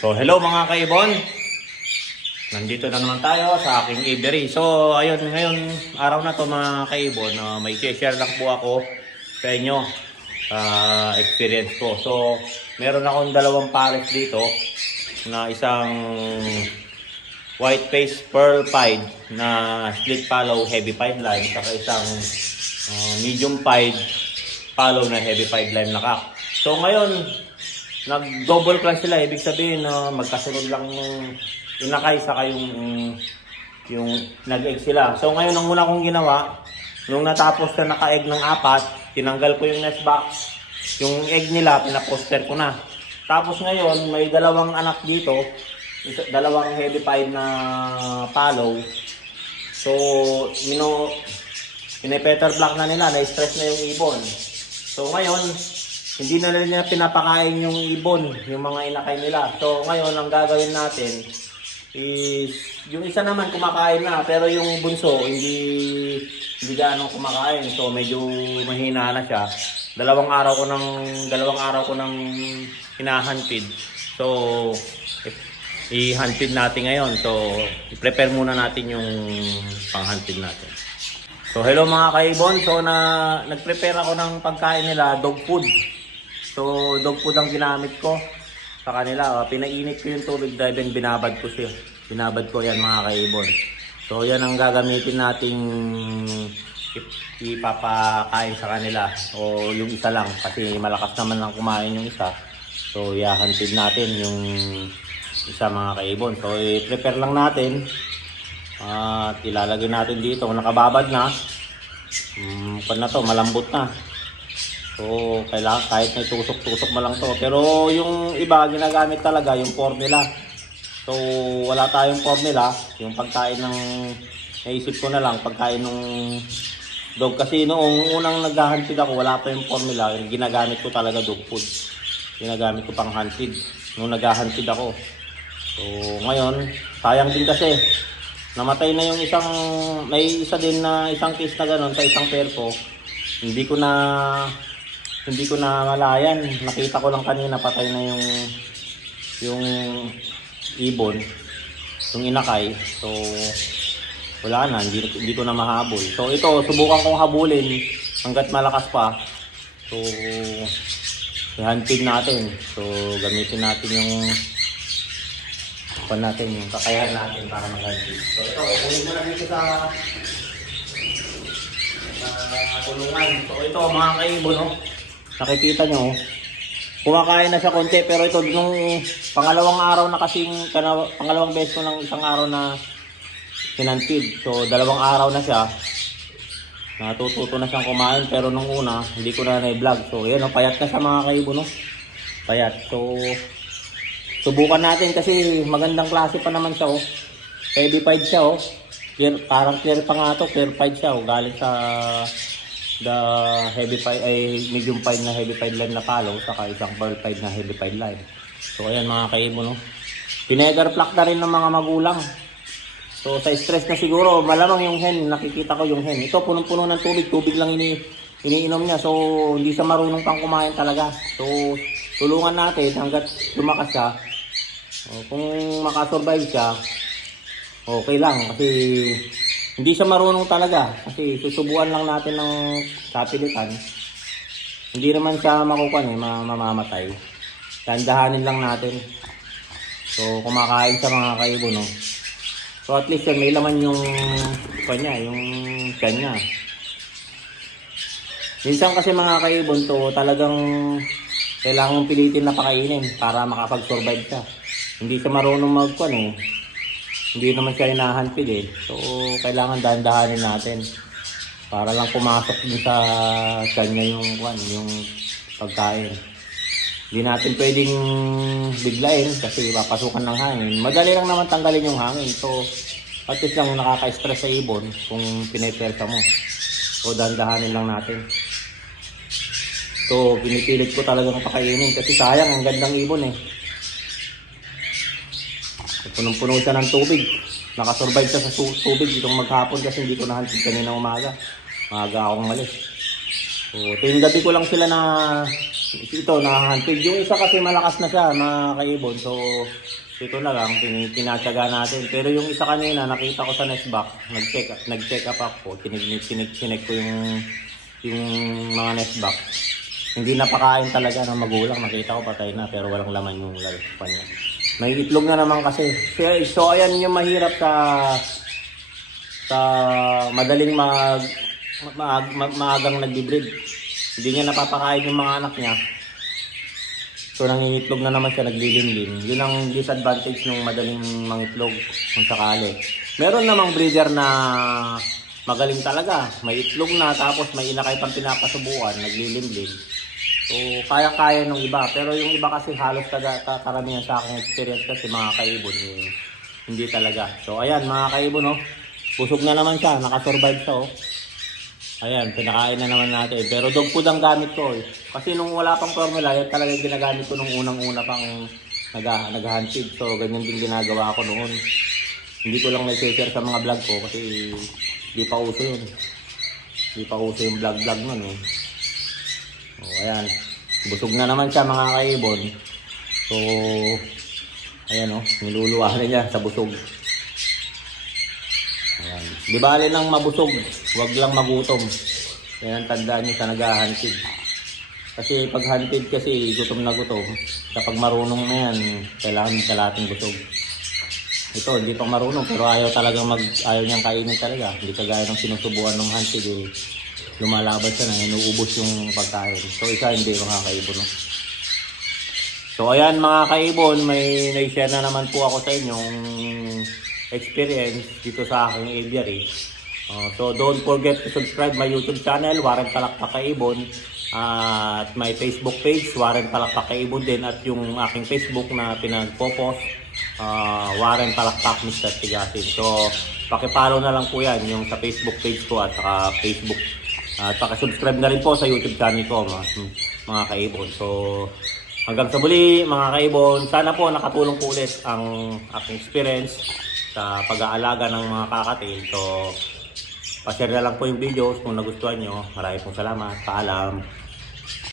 So, hello mga kaibon. Nandito na naman tayo sa aking aviary. So, ayun, ngayon, araw na to mga kaibon, uh, may share lang po ako sa inyo sa experience ko. So, meron akong dalawang pares dito na isang white face pearl pied na split follow heavy pied line saka isang uh, medium pied follow na heavy pied line na kak. So, ngayon, nag-double class sila. Ibig sabihin na magkasunod lang yung inakay saka yung yung nag-egg sila. So ngayon ang una kong ginawa, nung natapos na naka-egg ng apat, tinanggal ko yung nest box. Yung egg nila, pinaposter ko na. Tapos ngayon, may dalawang anak dito, dalawang heavy pied na follow. So, you know, pinipeter block na nila, na-stress na yung ibon. So ngayon, hindi na nila pinapakain yung ibon, yung mga inakay nila. So ngayon, ang gagawin natin is, yung isa naman kumakain na, pero yung bunso, hindi, hindi gaano kumakain. So medyo mahina na siya. Dalawang araw ko ng, dalawang araw ko ng hinahantid. So, i- i-huntid natin ngayon. So, i-prepare muna natin yung pang-huntid natin. So hello mga kaibon, so na nag-prepare ako ng pagkain nila, dog food. So dog food ang ginamit ko sa kanila. Uh, pinainit ko yung tubig dahil then binabad ko siya. Binabad ko yan mga kaibon. So yan ang gagamitin nating ip- ipapakain sa kanila. O yung isa lang kasi malakas naman lang kumain yung isa. So ihahantid natin yung isa mga kaibon. So i-prepare lang natin. At ilalagay natin dito nakababad na. Um, na to, malambot na. So, kailangan kahit may tusok-tusok mo lang to. Pero yung iba, ginagamit talaga yung formula. So, wala tayong formula. Yung pagkain ng, naisip ko na lang, pagkain ng dog. Kasi noong unang naghahantid ako, wala pa yung formula. Ginagamit ko talaga dog food. Ginagamit ko pang hantid. Nung naghahantid ako. So, ngayon, sayang din kasi. Namatay na yung isang, may isa din na isang case na gano'n sa isang pair ko. Hindi ko na, hindi ko na malayan. Nakita ko lang kanina patay na yung, yung ibon, yung inakay. So, wala na, hindi, hindi ko na mahabol. So, ito, subukan kong habulin hanggat malakas pa. So, i-hunted natin. So, gamitin natin yung pa natin yung kakayahan natin para mag-hunted. So, ito, kunin mo na dito sa kulungan. So, ito, mga kaibon, no? Nakikita nyo, kumakain na siya konti, pero ito, nung pangalawang araw na kasing, pangalawang beses ko ng isang araw na sinantid. So, dalawang araw na siya. Natututo na siyang kumain, pero nung una, hindi ko na na-vlog. So, yan, no, payat na siya mga kaibon, no? Payat. So, subukan natin kasi magandang klase pa naman siya, oh. Pied siya, oh. Clear, parang clear pa nga to, clear siya, oh. Galing sa the heavy pied, ay medium pied na heavy pied line na palo, saka isang pearl pied na heavy pied line. So, ayan mga kaibon, no? Pinegar pluck na rin ng mga magulang. So sa stress na siguro, malamang yung hen, nakikita ko yung hen. Ito punong-puno ng tubig, tubig lang ini iniinom niya. So hindi siya marunong pang kumain talaga. So tulungan natin hanggat lumakas siya. O, kung makasurvive siya, okay lang kasi hindi siya marunong talaga kasi susubuan lang natin ng kapilitan. Hindi naman siya makukuha eh, ma- mamamatay. Tandahanin lang natin. So kumakain sa mga kaibo no. So at least yan, may laman yung kanya, yung kanya. Minsan kasi mga kaibon to, talagang kailangan mong pilitin na pakainin para makapag-survive ka. Hindi siya marunong magkuhan eh. Hindi naman siya hinahanpid eh. So kailangan dahan-dahanin natin. Para lang pumasok din sa kanya yung kwan, yung pagkain. Hindi natin pwedeng biglain kasi papasukan ng hangin. Madali lang naman tanggalin yung hangin. So, at least lang nakaka-stress sa ibon kung pinipersa mo. So, dandahanin lang natin. So, pinipilit ko talagang pakainin kasi sayang, ang gandang ibon eh. Punong-puno siya ng tubig. Nakasurvive siya sa tubig itong maghapon kasi hindi ko nahantin kanina umaga. Maaga akong malis. So, tuwing gabi ko lang sila na ito, nakahantig. Yung isa kasi malakas na siya, mga kaibon. So, ito na lang, tin- tinatsaga natin. Pero yung isa kanina, nakita ko sa nestback, nag-check up, nag-check up ako, tinig ko yung, yung mga nestback. Hindi napakain talaga ng magulang, nakita ko patay na, pero walang laman yung lalakpan niya. May itlog na naman kasi. So, ayan yung mahirap sa sa madaling mag, mag, mag maagang nagbi-breed. Hindi niya napapakain yung mga anak niya. So nangingitlog na naman siya, naglilimlim. Yun ang disadvantage ng madaling mangitlog kung sakali. Meron namang breeder na magaling talaga. May itlog na tapos may inakay pang pinapasubuan, naglilimlim. So kaya-kaya ng iba. Pero yung iba kasi halos kada, ka- karamihan sa aking experience kasi mga kaibon, eh, hindi talaga. So ayan mga kaibon, no? busog na naman siya, nakasurvive siya. Oh. Ayan, pinakain na naman natin. Pero dog food ang gamit ko eh. Kasi nung wala pang formula, yan talaga ginagamit ko nung unang-una pang nag nag-hunted. So, ganyan din ginagawa ko noon. Hindi ko lang na-share sa mga vlog ko kasi di pa uso yun. Di pa uso yung vlog-vlog nun eh. O, ayan. Busog na naman siya mga kaibon. So, ayan o, niluluwa na niya sa busog. Ayan. Di bale nang mabusog, wag lang magutom. Yan ang tandaan nyo sa nag-hunted. Kasi pag hunted kasi gutom na gutom, kapag marunong na yan, kailangan ng kalating busog. Ito, hindi pa marunong pero ayaw talagang mag, ayaw niyang kainin talaga. Hindi kagaya ng sinusubuan ng hunted eh. Lumalaban siya na, inuubos yung pagkain. So isa hindi mga kaibon. No? So ayan mga kaibon, may na-share na naman po ako sa inyong experience dito sa aking aviary. Uh, so don't forget to subscribe my YouTube channel, Warren Palakpak Kaibon. Uh, at my Facebook page, Warren Palakpak Kaibon din. At yung aking Facebook na pinagpo-post, uh, Warren Palakpak Mr. Tigasin. So pakipollow na lang po yan yung sa Facebook page ko at saka Facebook. At pakisubscribe na rin po sa YouTube channel ko mga, mga kaibon. So hanggang sa muli mga kaibon, sana po nakatulong po ulit ang aking experience sa pag-aalaga ng mga kakatil. So, pa-share na lang po yung videos kung nagustuhan nyo. Maraming pong salamat. Paalam.